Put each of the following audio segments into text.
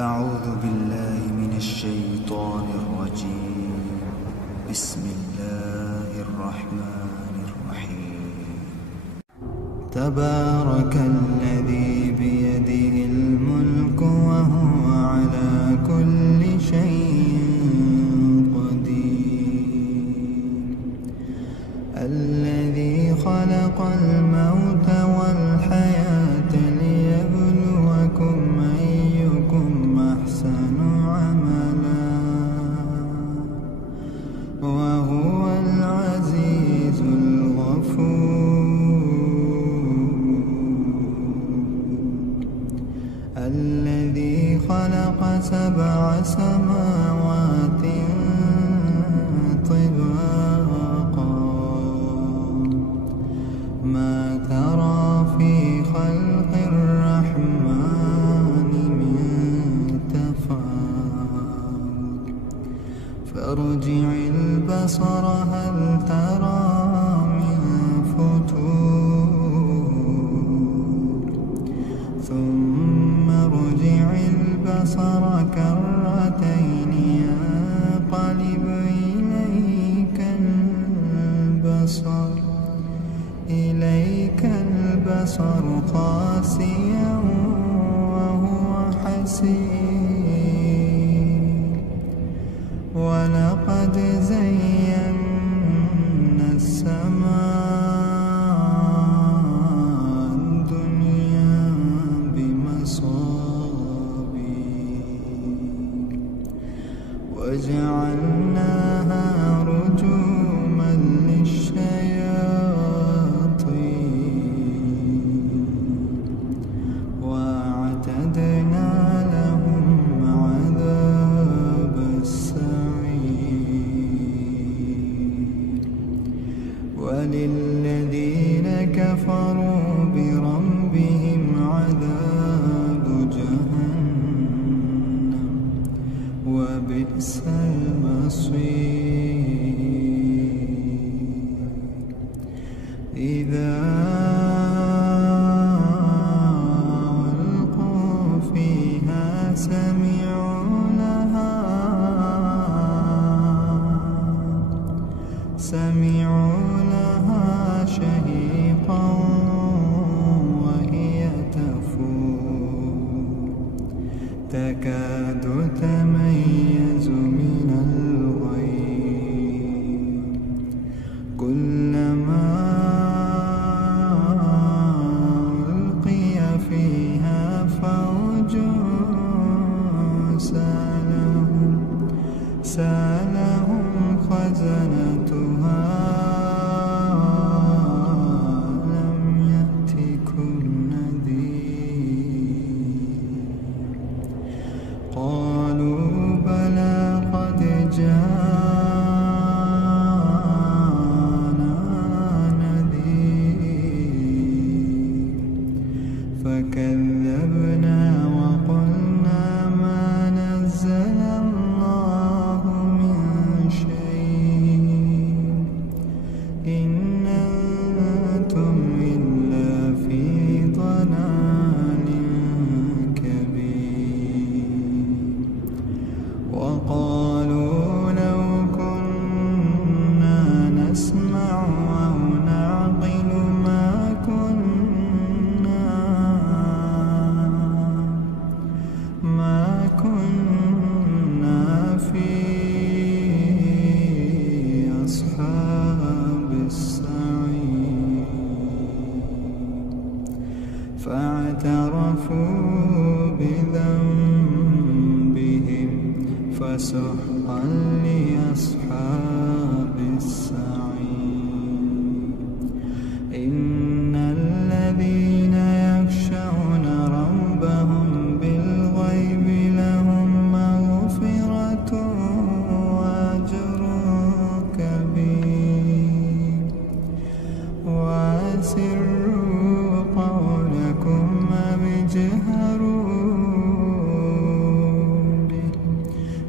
أعوذ بالله من الشيطان الرجيم. بسم الله الرحمن الرحيم. تبارك الذي بيده الملك وهو على كل شيء قدير. الذي خلق الموت والحياة ليبلوكم أيكم أحسن عملا وهو العزيز الغفور. الذي خلق 7 سماوات طباقا ما ترى في خلق الرحمن من تفاوت فارجع البصر هل ترى من فتور ثم ارجع البصر كرتين ينقلب إليك البصر خاسئا وهو حسير. ولقد زينا السماء الدنيا بمصابيح وجعلناها رجوما للشياطين وأعتدنا لهم عذاب السعير. وللذين كفروا بربهم عذاب جهنم وبئس المصير. إذا ألقوا فيها سمعوا لها شهيقا وهي تفور تكاد تميز من الغيظ كلما ألقي فيها فوج سألهم خزنتها لم يأتكم نذير قالوا بلى قد جاءنا نذير فكذبنا وقلنا ما نزل الله من شيء إن أنتم إلا في ضلال كبير. وقالوا لو كنا نسمع أو نعقل ما كنا في أصحاب السعير. فاعترفوا بذنبهم فسحقا لأصحاب السعير. إن الذين يخشون ربهم بالغيب لهم مغفرة وأجر كبير. وأسروا قولكم أو اجهروا به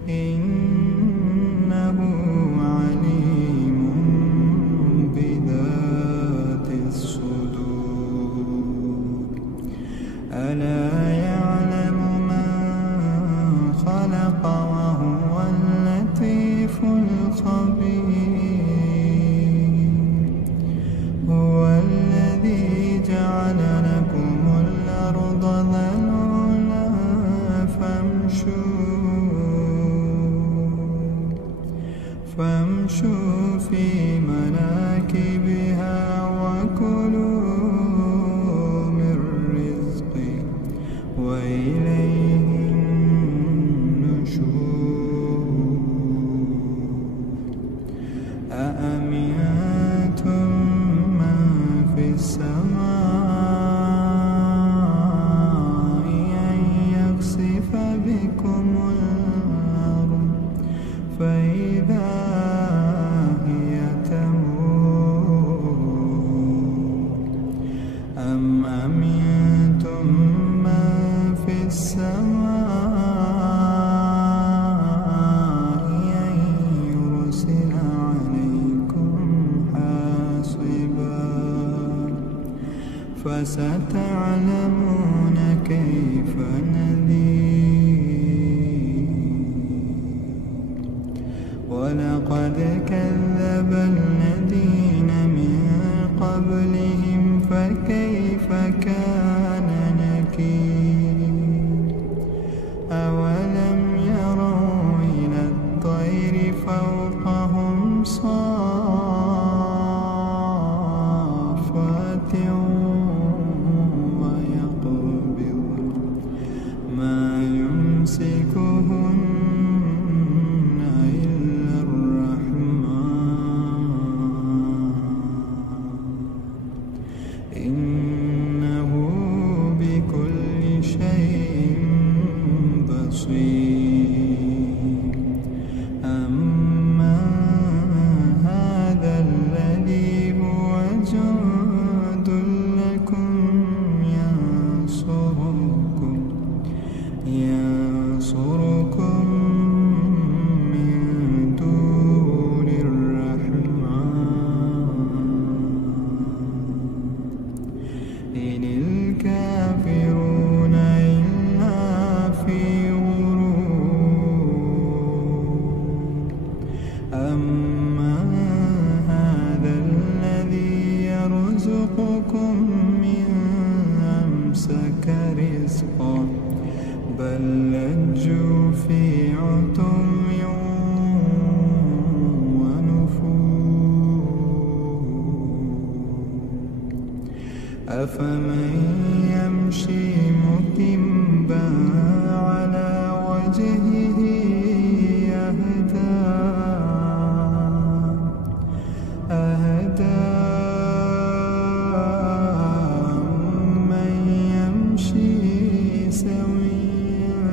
إنه عليم فستعلمون كيف نذير. ولقد كذب الذين من قبلهم فكيف كان نكير. أولم يروا إلى الطير فوقهم صافات ويقبضن ما يمسكهن إلا الرحمن إنه بكل شيء بصير. أما هذا الذي هو جند لكم ينصركم من دون الرحمن إن الكافرون إلا في غرور. أما هذا الذي يرزقكم من أمسك رزقا بل لجوا في عتو ونفور. أفمن يمشي مكبا على وجهه أهدى من يمشي سويا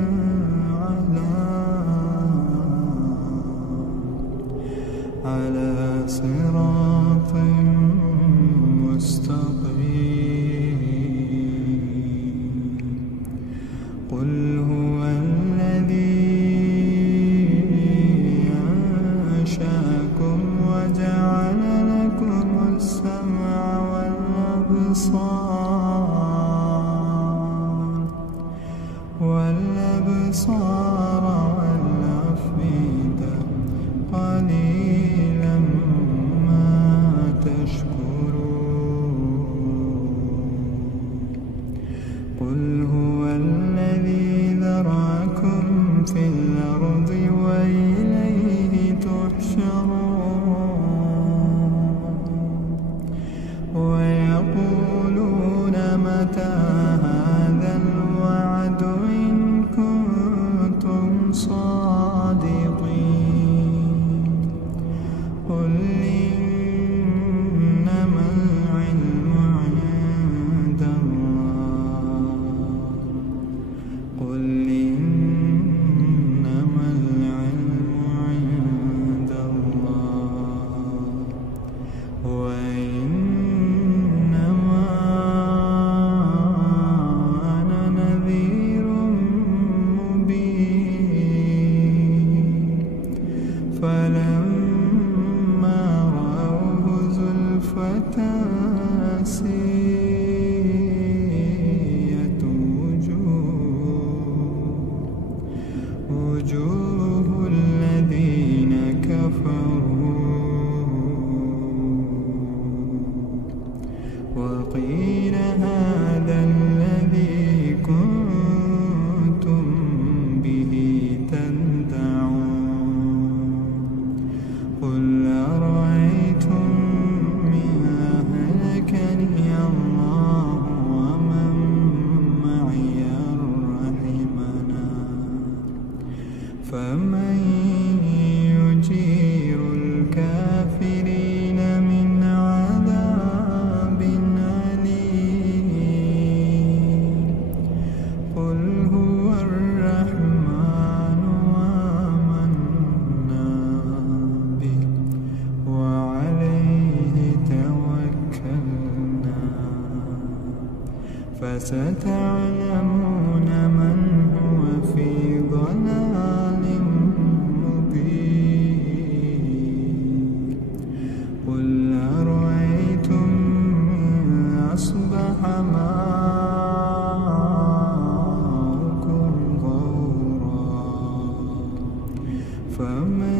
على صراط مستقيم. قل هو الذي أنشأكم وجعل لكم السمع والأبصار والأفئدة قليلا ما تشكرون. قل هو الذي ذرأكم في الأرض وإليه تحشرون. ويقولون متى هذا الوعد إن كنتم صادقين. قل إنما العلم عند الله. قل إنما العلم عند الله وإنما أنا نذير مبين. فلما رأوه زلفة سيئت وجوه الذين كفروا وقيل هذا الذي كنتم به تدعون. قل أرأيتم إن أهلكني الله ومن معي رحمنا فمن يجير الكافرين من عذاب أليم. قل هو الرحمن آمنا به وعليه توكلنا فستعلمون من هو في ضلال مبين. قل أرأيتم إن أصبح فمن